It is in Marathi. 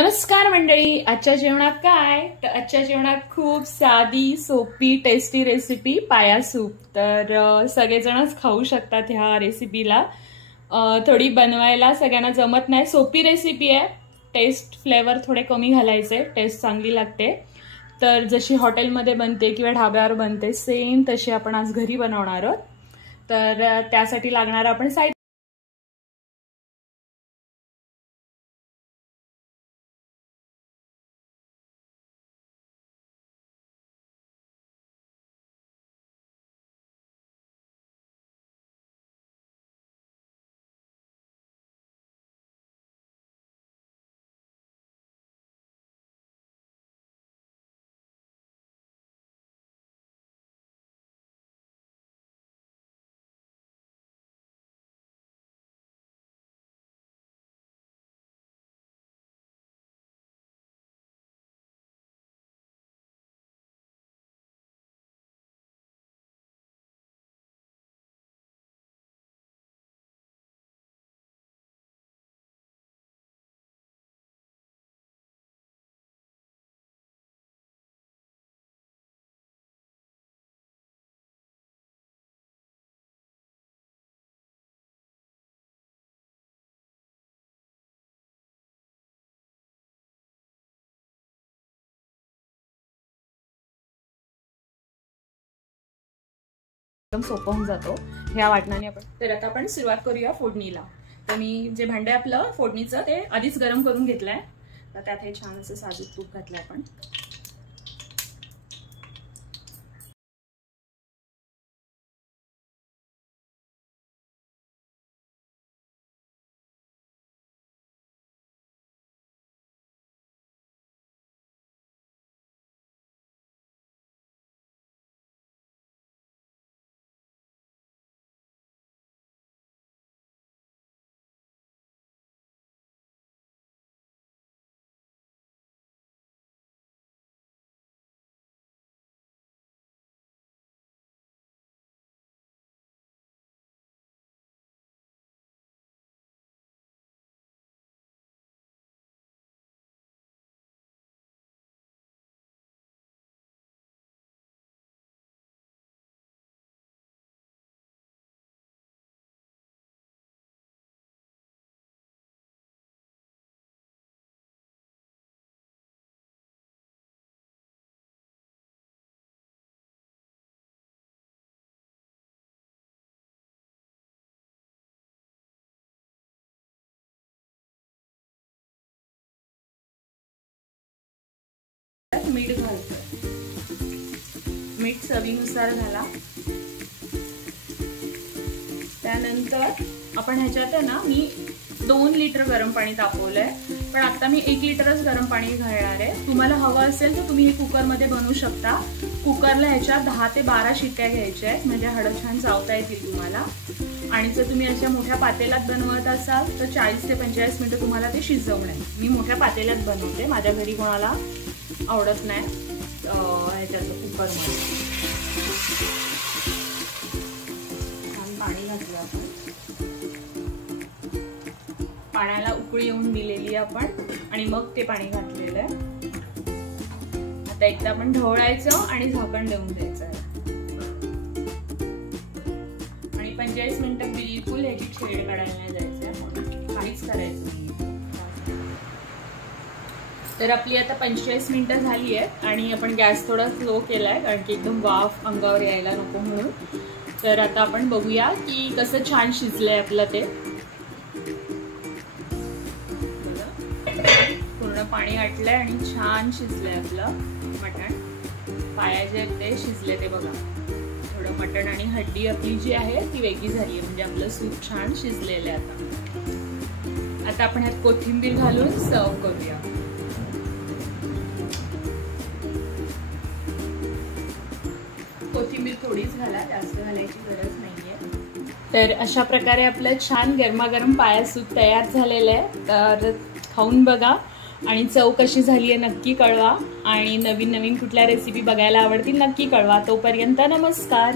नमस्कार मंडळी, आजच्या जेवणात काय तर आजच्या जेवणात खूप साधी सोपी टेस्टी रेसिपी पाया सूप। तर सगळेजणच खाऊ शकतात ह्या रेसिपीला। थोडी बनवायला सगळ्यांना जमत नाही, सोपी रेसिपी आहे। टेस्ट फ्लेवर थोडे कमी घालायचे, टेस्ट चांगली लागते। तर जशी हॉटेलमध्ये बनते किंवा ढाब्यावर बनते सेम तशी आपण आज घरी बनवणार आहोत। तर त्यासाठी लागणार आपण साहित्य एकदम सोपं होऊन जातो ह्या वाटणाने आपण। तर आता आपण सुरुवात करूया फोडणीला। तर मी जे भांडे आपलं फोडणीचं ते आधीच गरम करून घेतलंय। तर त्यात हे छान असं साजूक तूप घातलंय आपण। मीठ घालतो, मीठ चवीनुसार घाला। त्यानंतर आपण ह्याच्यात आहे ना, मी 2 लिटर गरम पाणी तापवलंय, पण आता मी 1 लिटरच गरम पाणी घालणार आहे। तुम्हाला हवं असेल तर तुम्ही हे कुकरमध्ये बनवू शकता। कुकरला ह्याच्यात 10 ते 12 शिट्ट्या घ्यायच्या आहेत, म्हणजे हाडं छान चावता येतील तुम्हाला। आणि जर तुम्ही अशा मोठ्या पातेल्यात बनवत असाल तर 40 ते 45 मिनिटं तुम्हाला ते शिजवणे। मी मोठ्या पातेल्यात बनवते, माझ्या घरी कोणाला आवडत नाही ह्याच्याचं कुकरमध्ये। छान पाणी घातलं आपण, पाण्याला उकळी येऊन दिलेली आपण आणि मग ते पाणी घातलेलं आहे। आता एकदा आपण ढवळायचं आणि झाकण देऊन द्यायचं आहे आणि 45 मिनिटं बिलकुल ह्याची छेड काढायला नाही जायचं, काहीच करायचं नाही। तर आपली आता 45 मिनिटं झाली आहेत आणि आपण गॅस थोडा स्लो केलाय, कारण की एकदम वाफ अंगावर यायला नको म्हणून। तर आता आपण बघूया की कसं छान शिजलंय आपलं ते। पूर्ण पाणी आटलंय आणि छान शिजलंय आपलं मटण। पाया जे ते शिजले ते बघा, थोडं मटण आणि हड्डी आपली जी आहे ती वेगळी झाली आहे, म्हणजे आपलं सूप छान शिजलेलं आहे। आता आपण ह्यात कोथिंबीर घालून सर्व करूया। कोथिंबीर थोडीच घाला, जास्त घालायची गरज नाहीये। तर अशा प्रकारे आपलं छान गरमागरम पाया सूप तयार झालेलं आहे। तर खाऊन बघा आणि चव कशी झाली आहे नक्की कळवा, आणि नवीन नवीन कुठल्या रेसिपी बघायला आवडतील नक्की कळवा। तोपर्यंत नमस्कार।